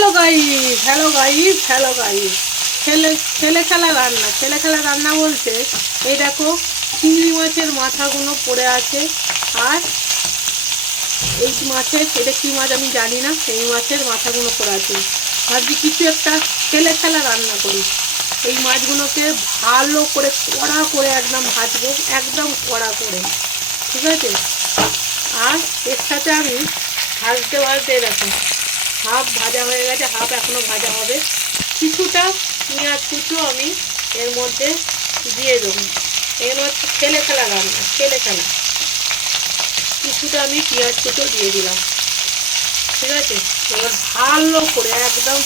Hello guys hello guys hello guys ছেলে ছেলে খেলা রান্না ছেলে খেলা রান্না বলতে এই দেখো চিংড়ি মাছের মাথাগুলো পড়ে আছে আর এই মাছের এটা কী মাছ আমি জানি না, এই মাছের মাথাগুলো পড়ে আছে। ভাবছি কিছু একটা ছেলে খেলা রান্না করি। এই মাছগুলোকে ভালো করে কড়া করে একদম ভাজবো, একদম কড়া করে। ঠিক আছে? আর এর সাথে আমি ভাজতে ভাজতে দেখো হাফ ভাজা হয়ে গেছে, হাফ এখনও ভাজা হবে। কিছুটা পেঁয়াজ কুচো আমি এর মধ্যে দিয়ে দেবো। এগুলো হচ্ছে ছেলে খেলা রান্না ছেলে খেলা কিছুটা আমি পেঁয়াজ কুচো দিয়ে দিলাম। ঠিক আছে? এবার ভালো করে একদম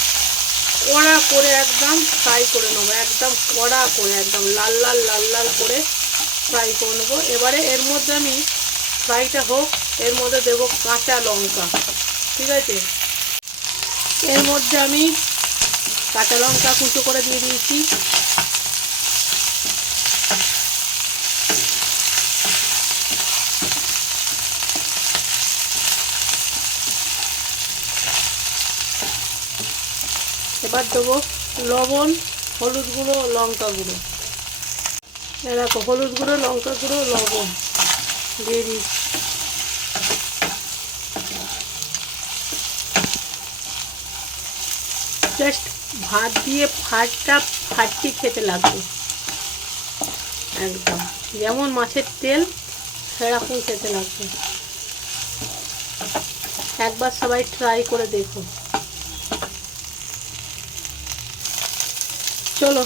কড়া করে একদম ফ্রাই করে নেব, একদম কড়া করে একদম লাল লাল লাল লাল করে ফ্রাই করে নেব। এবারে এর মধ্যে আমি ফ্রাইটা হোক, এর মধ্যে দেবো কাঁচা লঙ্কা। ঠিক আছে? এর মধ্যে আমি কাঁচা লঙ্কা কুচো করে দিয়ে দিয়েছি। এবার দেবো লবণ, হলুদ গুঁড়ো, লঙ্কা গুঁড়ো। এ দেখো, হলুদ গুঁড়ো, লঙ্কা গুঁড়ো, লবণ দিয়ে দিচ্ছি জাস্ট ভাত দিয়ে ফাটটা ফাটটি খেতে লাগবে। একদম। যেমন মাছের তেল, সেরকম খেতে লাগবে। একবার সবাই ট্রাই করে দেখো। চলো,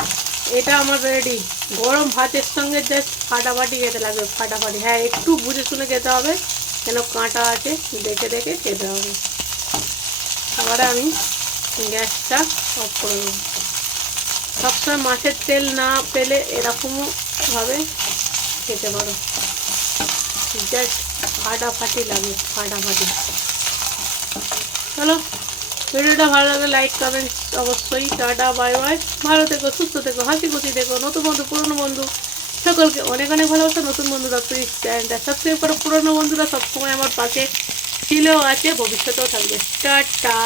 এটা আমার রেডি গরম ভাতের সঙ্গে জাস্ট ফাটাফাটি খেতে লাগবে, ফাটাফাটি। হ্যাঁ একটু বুঝে শুনে খেতে হবে। কেন কাঁটা আছে, দেখে দেখে খেতে হবে। আবার আমি গ্যাসটা অফ করে দেবো সবসময় মাছের তেল না পেলে এরকমও ভাবে খেতে পারো। জাস্ট ফাটাফাটি লাগে, ফাটাফাটি। চলো, ভিডিওটা ভালো লাগলে লাইক কমেন্ট অবশ্যই। টাটা বাই বাই ভালো থেকো, সুস্থ থেকো, হাসি খুশি থেকো, নতুন বন্ধু, পুরনো বন্ধু। সকলকে অনেক অনেক ভালোবাসা, নতুন বন্ধুরা প্লিজ চ্যানেলটা সাবস্ক্রাইব করো। পুরনো বন্ধুরা সবসময় আমার পাশে ছিল আছে ভবিষ্যতেও থাকবে। টাটা।